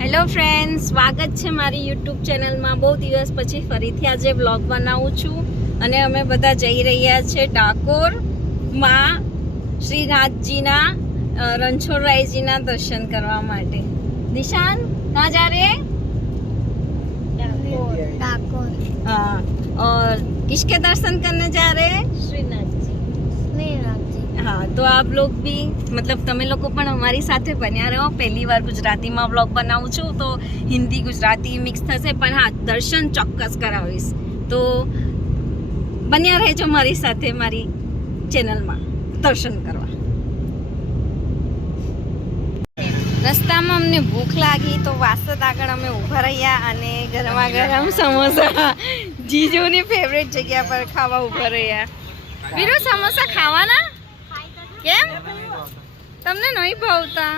Hello friends, સ્વાગત છે મારી યુટ્યુબ ચેનલમાં. બહુ દિવસ પછી ફરીથી આજે બ્લોગ બનાવું છું અને અમે બધા જઈ રહ્યા છે ડાકોરમાં શ્રીનાથજીના રણછોડરાયજીના દર્શન કરવા માટે. નિશાન कहाँ जा रहे हैं? डाकोर. हाँ, और किसके दर्शन करने जा रहे हैं? श्रीनाथ जी. हाँ, तो आप लोग भी मतलब તમે લોકો પણ અમારી સાથે બન્યા રહો. પહેલી વાર ગુજરાતીમાં વ્લોગ બનાવું છું તો હિન્દી ગુજરાતી મિક્સ થશે, પણ હા, દર્શન ચોક્કસ કરાવીશ. તો બન્યા રહેજો મારી સાથે મારી ચેનલમાં દર્શન કરવા. રસ્તામાં અમને ભૂખ લાગી તો વાસદ આગળ અમે ઊભા રહ્યા અને ગરમા ગરમ સમોસા જીજુની ફેવરેટ જગ્યા પર ખાવા ઊભા રહ્યા. વીરુ, સમોસા ખાવાના? કેમ તમને નહીં ભાવતા?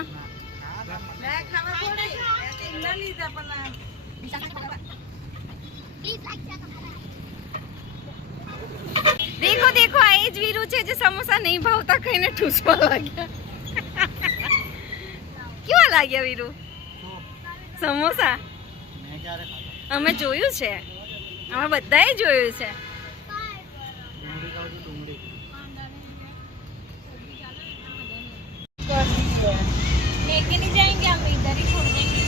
દેખો દેખો, આ એ જ વીરુ છે જે સમોસા નહીં ભાવતા કહીને ઠૂસવા લાગ્યા. કેવા લાગ્યા વીરુ સમોસા? અમે જોયું છે, અમે બધાએ જોયું છે. लेके नहीं जाएंगे हम, इधर ही छोड़ देंगे.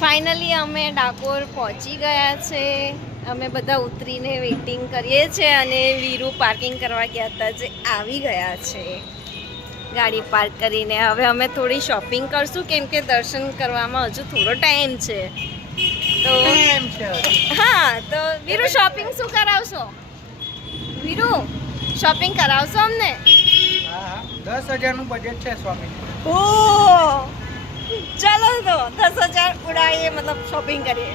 ફાઇનલી અમે ડાકોર પહોંચી ગયા છે. અમે બધા ઉતરીને વેઇટિંગ કરીએ છીએ અને વીરુ પાર્કિંગ કરવા ગયા હતા જે આવી ગયા છે ગાડી પાર્ક કરીને. હવે અમે થોડી શોપિંગ કરશું કેમ કે દર્શન કરવામાં હજુ થોડો ટાઈમ છે. તો હા, તો વીરુ શોપિંગ શું કરાવશો? વીરુ શોપિંગ કરાવશો અમને? 10,000 નું બજેટ છે શોપિંગ. ઓ ચલો તો 10,000 ઉડાવીએ, મતલબ શોપિંગ કરીએ.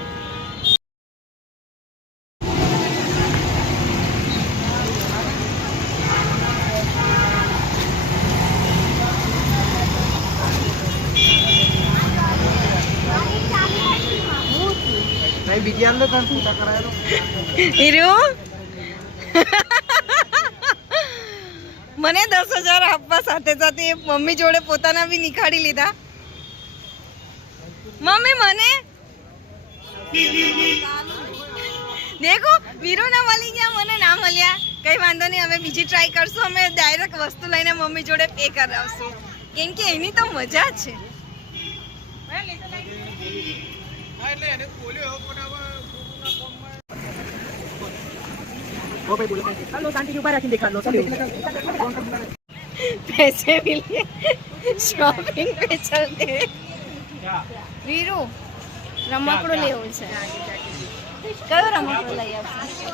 નહીં બીજી અંદર તને છૂટા કરાયેલો. હીરો મને 10,000 આપવા સાથે સાથે મમ્મી જોડે પોતાના બી નિખાડી લીધા. મમ્મી મને દેખો, વીરુ ને મળી ગયા, મને ના મળ્યા. કઈ વાંધો નહીં, અમે બીજી ટ્રાય કરશું. અમે ડાયરેક્ટ વસ્તુ લઈને મમ્મી જોડે પે કરાવશું કેમ કે એની તો મજા છે. पैसे भी लिए शॉपिंग पे चलते हैं. વીરુ રમકડું લેવું છે. કયો રમકડું લઈ આપશો?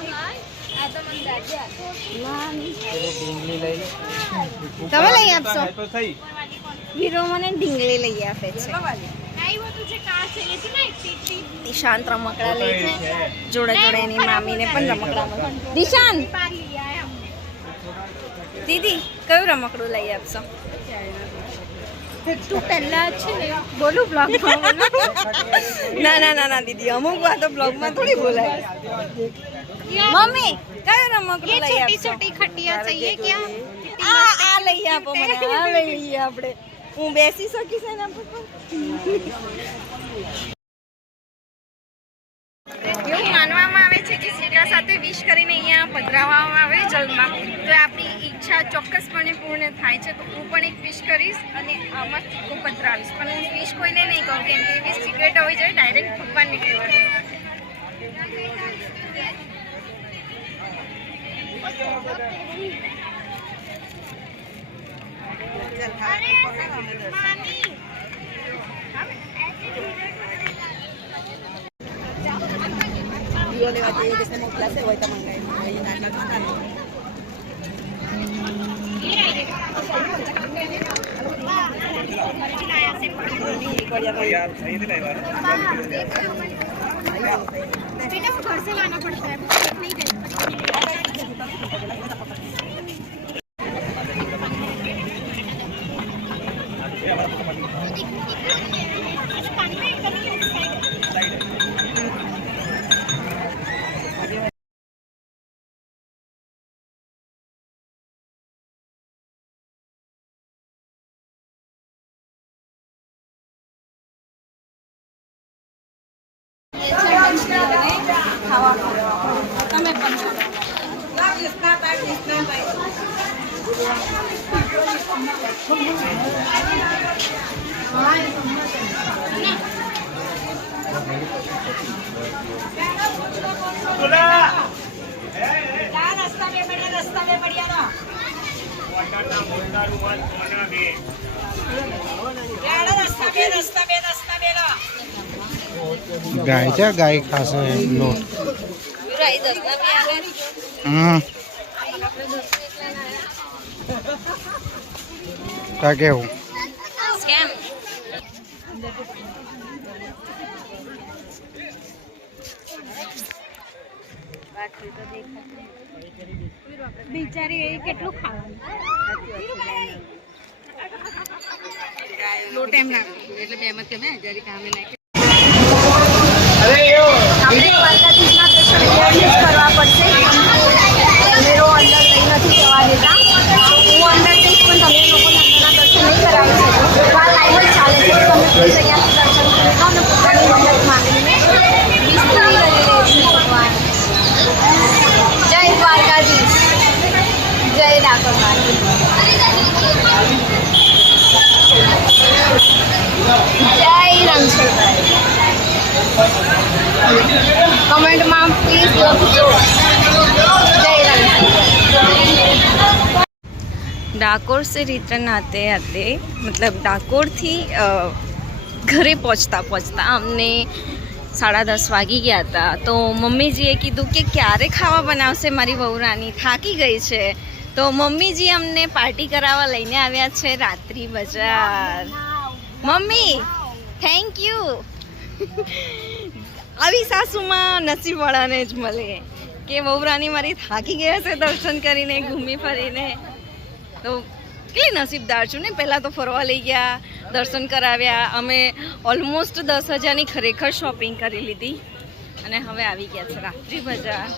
તમે લઈ આપશો? વીરુ મને ઢીંગલી લઈ આપે છે. દિશાંત રમકડા લે છે, જોડે જોડે એની મામીને પણ રમકડા મળે. દિશાંત દીદી, કયું રમકડું લઈ આપશો? તું પહેલા છે ને બોલું બ્લોગમાં? ના ના ના ના દીદી, અમુક વાતો બ્લોગમાં થોડી બોલાય. મમ્મી, કયું રમકડું લઈ આપશો? છોટી ખટિયા चाहिए क्या? આ લઈ આપો મને, આ લઈ લઈએ આપણે. હું બેસી શકીશ એના પર? એવું માનવામાં આવે છે કે સિક્કા સાથે વિશ કરીને અહીંયા પધરાવવામાં આવે જલમાં, તો આપણી ઈચ્છા ચોક્કસપણે પૂર્ણ થાય છે. તો હું પણ એક વિશ કરીશ અને આમાં સિક્કો પધરાવીશ, પણ હું વિશ કોઈને નહીં કહું કેમ કે એવી સિક્રેટ હોવી જોઈએ, ડાયરેક્ટ ભગવાનને કહેવાનું. Video lewat dia ke semua kelas saya kita mangai. Ini nak बेटा घर से लाना पड़ता है, नहीं તમે પણ ગાય છે, ગાય ખાશે લોટ. રાઈ 10 ના બે આવે. કા કેવું સ્કેમ. બિચારી એ કેટલું ખાવાનું લોટ એમ નાખ એટલે બે મત કેમે જરી કામે નાખી આપણે દ્વારકાધીશના દર્શન કરવા પડશે. મેરો અંદર લઈ નથી જવા દેતા. હું અંદર જઈશ પણ તમે લોકોને અંદરના દર્શન નહીં કરાવી શકું. આ લાઈવ જ ચાલે છે. તમે પ્લીઝ અહીંયાથી દર્શન કરી લો અને પોતાની મદદ માંગીને વિશ પૂરી કરી લેજો ભગવાન. જય દ્વારકાધીશ, જય ડાકોર માતા, જય રણછોડભાઈ. કમેન્ટમાં પ્લીઝ લખજો જય રણછોડભાઈ. डाकोर से रिटर्न आते आते मतलब डाकोर थी घरे पहुँचता हमने 10:30 વાગી ગયા હતા. તો મમ્મીજીએ કીધું કે ક્યારે ખાવા બનાવશે મારી વહુરાની, થાકી ગઈ છે. તો મમ્મીજી અમને પાર્ટી કરાવવા લઈને આવ્યા છે રાત્રિ બજાર. Mummy thank you. આવી સાસુમાં નસીબવાળાને જ મળે કે વહુરાની મારી થાકી ગયા છે દર્શન કરીને ઘૂમી ફરીને. તો કેટલી નસીબદાર છું ને. પહેલાં તો ફરવા લઈ ગયા, દર્શન કરાવ્યા. અમે ઓલમોસ્ટ 10,000ની ખરેખર શોપિંગ કરી લીધી અને હવે આવી ગયા છે રાત્રિ બજાર.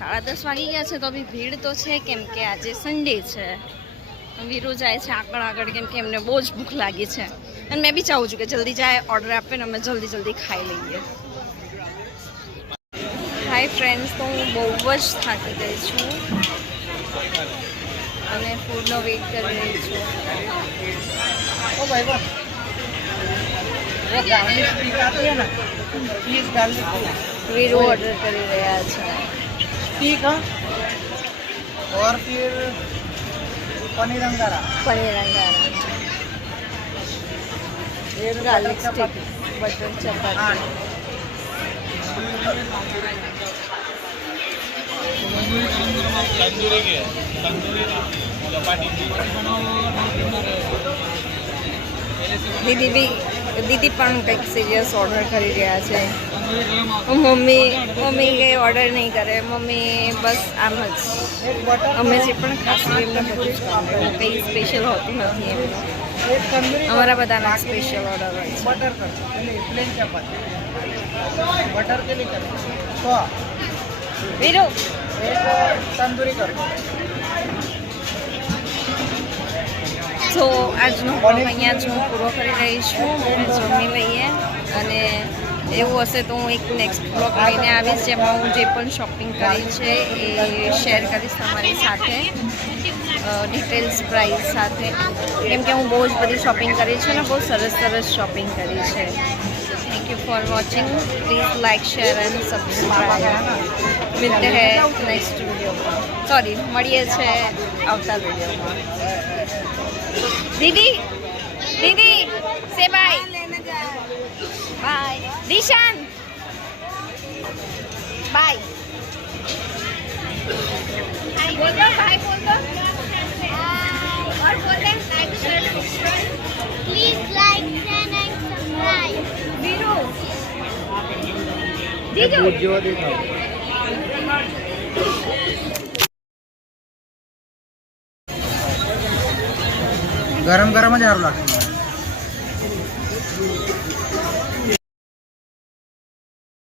10:30 વાગી ગયા છે તો બી ભીડ તો છે કેમ કે આજે સન્ડે છે. વીરુ જાય છે આગળ કેમ કે એમને બહુ જ ભૂખ લાગી છે અને મેં બી ચાહું છું કે જલ્દી જાય, ઓર્ડર આપે ને અમે જલ્દી ખાઈ લઈએ. હાય ફ્રેન્ડ્સ, તો હું બહુ જ થાકી ગઈ છું અને ફૂડનો વેઇટ કરી રહી છું. ओ भाई वो गार्लिक स्टिक आती है ना, चीज गार्लिक વીરુ ઓર્ડર કરી રહ્યા છે. स्टिक हाँ, और फिर पनीर अंगारा, પનીર અંગારા, एक ગાર્લિક चपाती, સ્ટિક, બટર ચપાતી. हाँ દીદી પણ કંઈક સિરિયસ ઓર્ડર કરી રહ્યા છે. મમ્મી કંઈ ઓર્ડર નહીં કરે. મમ્મી બસ આમ જ एक बटर, અમે જે પણ ખાસી એમને બધું જ કામ કરે. કંઈ સ્પેશિયલ હોતું નથી એમનું. एक तंदूरी, અમારા બધાના સ્પેશિયલ ઓર્ડર હોય છે. बटर कर, प्लेन चपाती, बटर के लिए कर, 100, વીરુ एक तंदूरी कर. તો આજનો બ્લોગ અહીંયા જ હું પૂરો કરી રહી છું. અમે જમી લઈએ અને એવું હશે તો હું એક નેક્સ્ટ બ્લોગ લઈને આવીશ જેમાં હું જે પણ શોપિંગ કરી છે એ શેર કરીશ તમારી સાથે ડિટેલ્સ પ્રાઇસ સાથે. કેમ કે હું બહુ જ બધી શોપિંગ કરી છે ને બહુ સરસ શોપિંગ કરી છે. Thank you for watching. Please like share and subscribe. મિલતે હૈ નેક્સ્ટ વિડીયોમાં. સોરી, મળીએ છે આવતા વિડીયોમાં. दीदी से बाय बाय. दिशान बाय. बोल दो बाय, बोल दो और बोल they like share subscribe. Please like, share and subscribe. Veeru जीजू जो दिखाओ. गरम गरम જ સારું લાગશે.